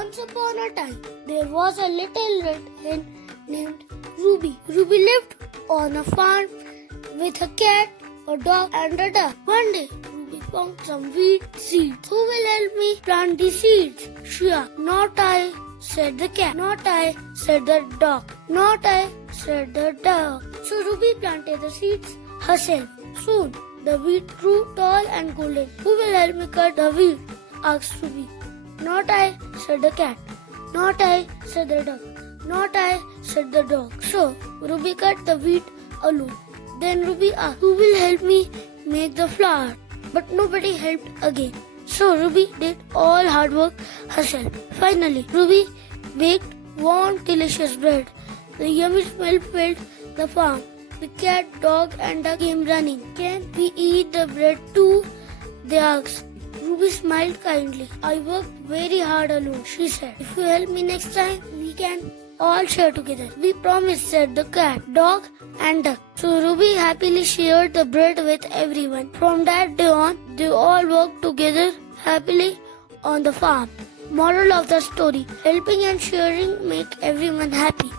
Once upon a time, there was a little red hen named Ruby. Ruby lived on a farm with a cat, a dog, and a duck. One day, Ruby found some wheat seeds. Who will help me plant the seeds? She asked. Not I, said the cat. Not I, said the dog. Not I, said the dog. So Ruby planted the seeds herself. Soon, the wheat grew tall and golden. Who will help me cut the wheat? Asked Ruby. Not I, said the cat. Not I, said the duck. Not I, said the dog. So, Ruby cut the wheat alone. Then Ruby asked, who will help me make the flour? But nobody helped again. So, Ruby did all hard work herself. Finally, Ruby baked warm, delicious bread. The yummy smell filled the farm. The cat, dog, and duck came running. Can we eat the bread too? They asked. Ruby smiled kindly. I worked very hard alone, she said. If you help me next time, we can all share together. We promise, said the cat, dog, and duck. So Ruby happily shared the bread with everyone. From that day on, they all worked together happily on the farm. Moral of the story: helping and sharing make everyone happy.